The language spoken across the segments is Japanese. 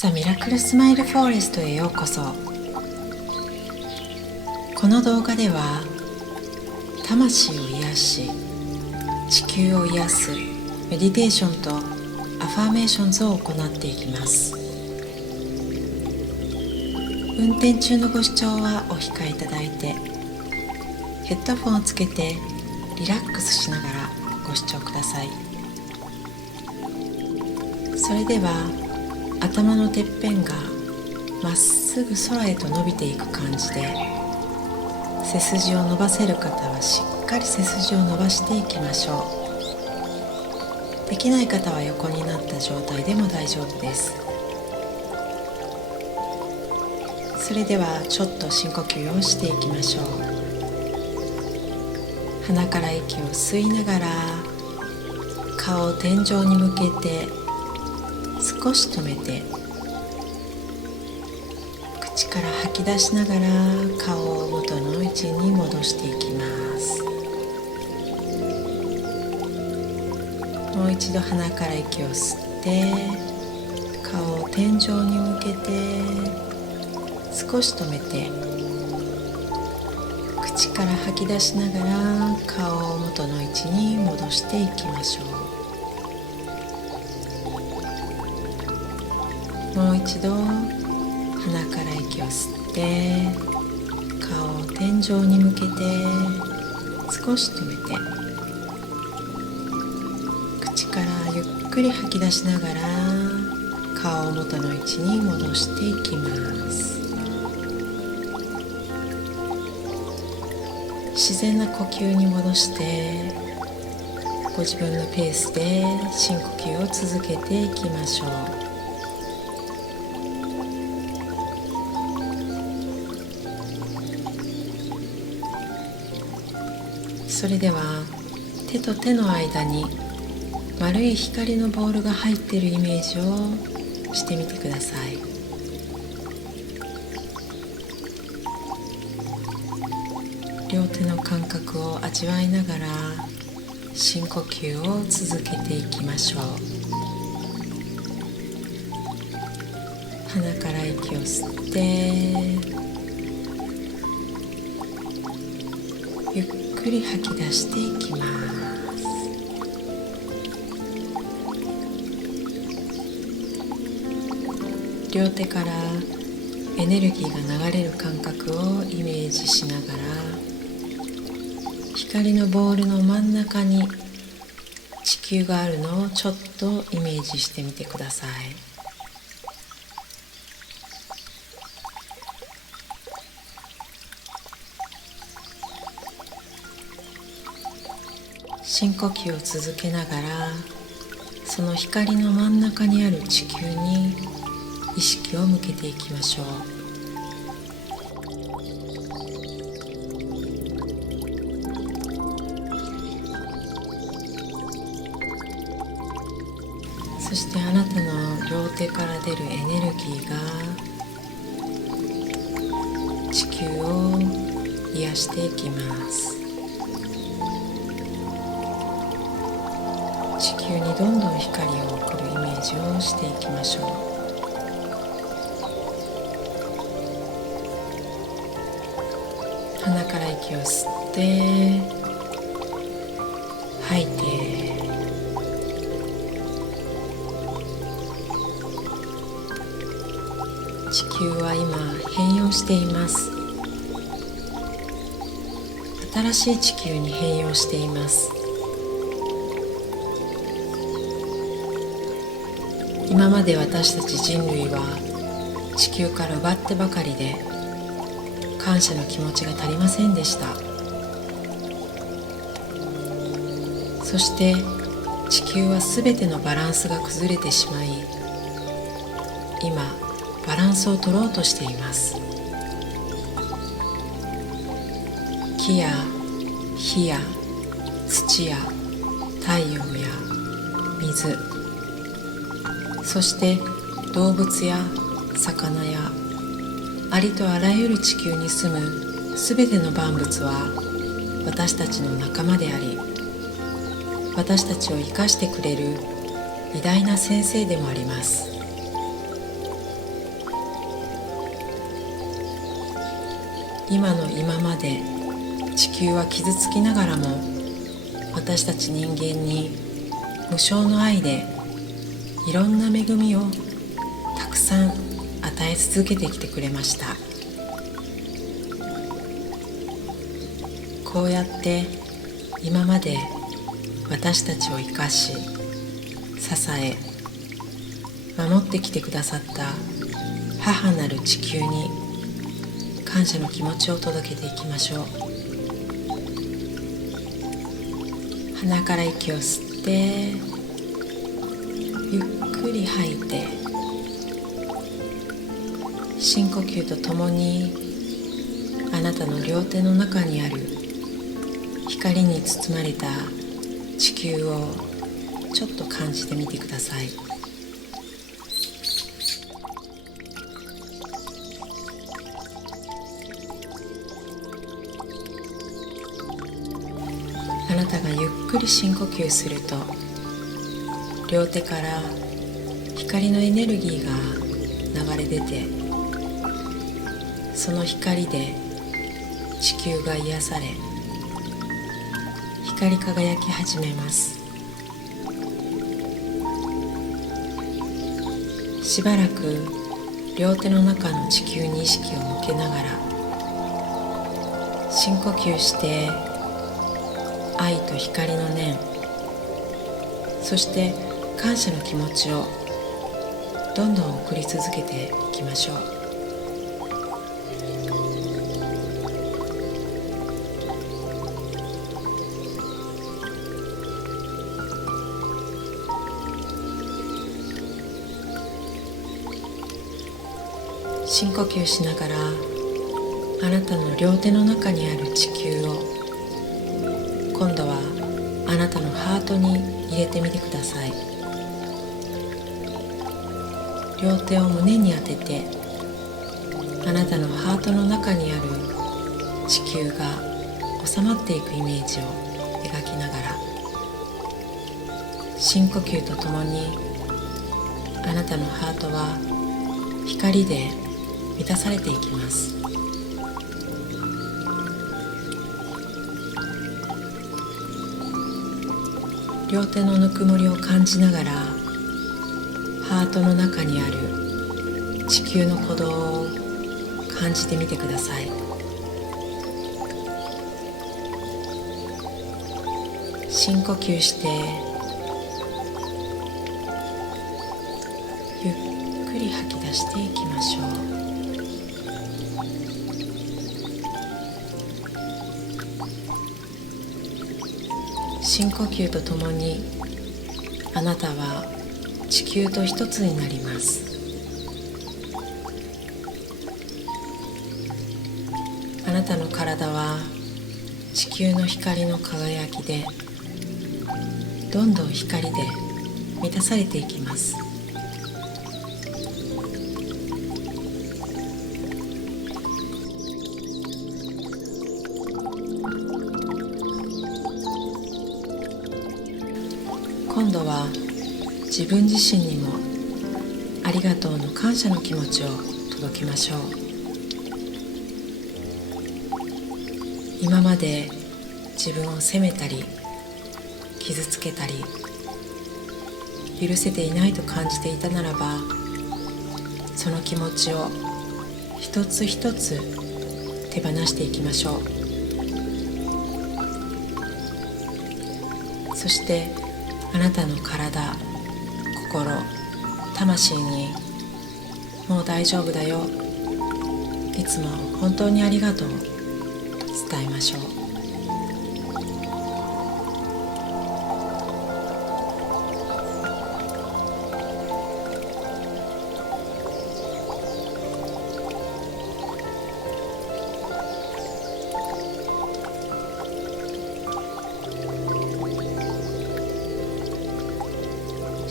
ザ・ミラクルスマイルフォレストへようこそ。この動画では魂を癒し、地球を癒すメディテーションとアファーメーションズを行っていきます。運転中のご視聴はお控えいただいて、ヘッドフォンをつけてリラックスしながらご視聴ください。それでは頭のてっぺんがまっすぐ空へと伸びていく感じで、背筋を伸ばせる方はしっかり背筋を伸ばしていきましょう。できない方は横になった状態でも大丈夫です。それではちょっと深呼吸をしていきましょう。鼻から息を吸いながら顔を天井に向けて少し止めて、口から吐き出しながら顔を元の位置に戻していきます。もう一度鼻から息を吸って顔を天井に向けて少し止めて、口から吐き出しながら顔を元の位置に戻していきましょう。もう一度鼻から息を吸って顔を天井に向けて少し止めて、口からゆっくり吐き出しながら顔を元の位置に戻していきます。自然な呼吸に戻して、ご自分のペースで深呼吸を続けていきましょう。それでは手と手の間に丸い光のボールが入っているイメージをしてみてください。両手の感覚を味わいながら深呼吸を続けていきましょう。鼻から息を吸ってゆっくり吐き出していきます。両手からエネルギーが流れる感覚をイメージしながら、光のボールの真ん中に地球があるのをちょっとイメージしてみてください。深呼吸を続けながら、その光の真ん中にある地球に意識を向けていきましょう。そしてあなたの両手から出るエネルギーが地球を癒していきます。地球にどんどん光を送るイメージをしていきましょう。鼻から息を吸って吐いて、地球は今変容しています。新しい地球に変容しています。今まで私たち人類は地球から奪ってばかりで感謝の気持ちが足りませんでした。そして地球はすべてのバランスが崩れてしまい、今バランスを取ろうとしています。木や火や土や太陽や水、そして動物や魚やありとあらゆる地球に住むすべての万物は私たちの仲間であり、私たちを生かしてくれる偉大な先生でもあります。今の今まで地球は傷つきながらも私たち人間に無償の愛でいろんな恵みをたくさん与え続けてきてくれました。こうやって今まで私たちを生かし支え守ってきてくださった母なる地球に感謝の気持ちを届けていきましょう。鼻から息を吸ってゆっくり吐いて、深呼吸とともにあなたの両手の中にある光に包まれた地球をちょっと感じてみてください。あなたがゆっくり深呼吸すると、両手から光のエネルギーが流れ出て、その光で地球が癒され、光り輝き始めます。しばらく両手の中の地球に意識を向けながら深呼吸して、愛と光の念、そして感謝の気持ちをどんどん送り続けていきましょう。深呼吸しながらあなたの両手の中にある地球を今度はあなたのハートに入れてみてください。両手を胸に当てて、あなたのハートの中にある地球が収まっていくイメージを描きながら、深呼吸とともにあなたのハートは光で満たされていきます。両手のぬくもりを感じながら、ハートの中にある地球の鼓動を感じてみてください。深呼吸してゆっくり吐き出していきましょう。深呼吸とともにあなたは地球と一つになります。あなたの体は地球の光の輝きでどんどん光で満たされていきます。今度は自分自身にもありがとうの感謝の気持ちを届けましょう。今まで自分を責めたり傷つけたり許せていないと感じていたならば、その気持ちを一つ一つ手放していきましょう。そしてあなたの体、心、魂にもう大丈夫だよ、いつも本当にありがとうと伝えましょう。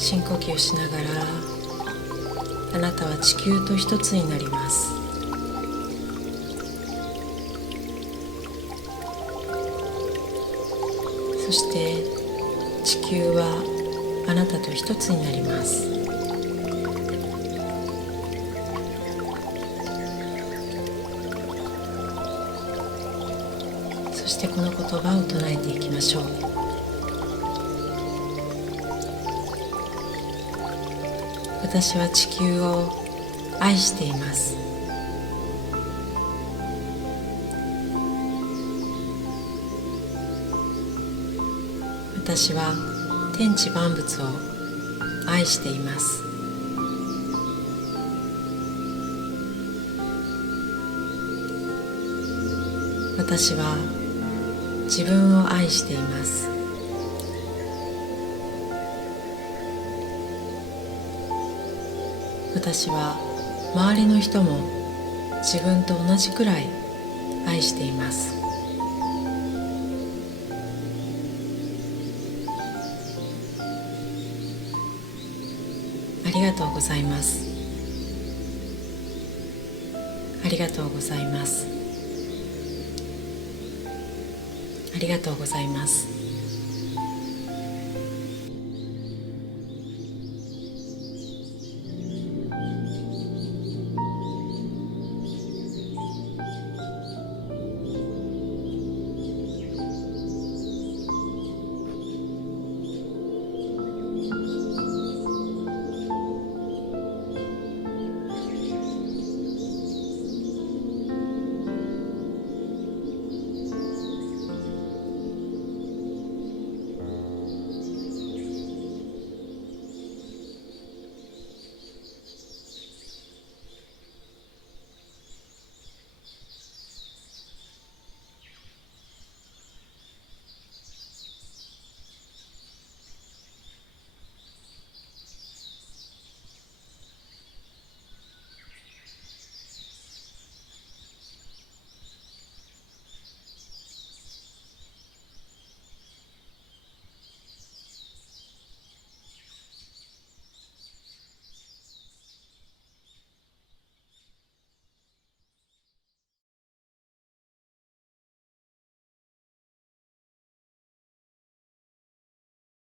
深呼吸しながらあなたは地球と一つになります。そして地球はあなたと一つになります。そしてこの言葉を唱えていきましょう。私は地球を愛しています。私は天地万物を愛しています。私は自分を愛しています。私は周りの人も自分と同じくらい愛しています。ありがとうございます。ありがとうございます。ありがとうございます。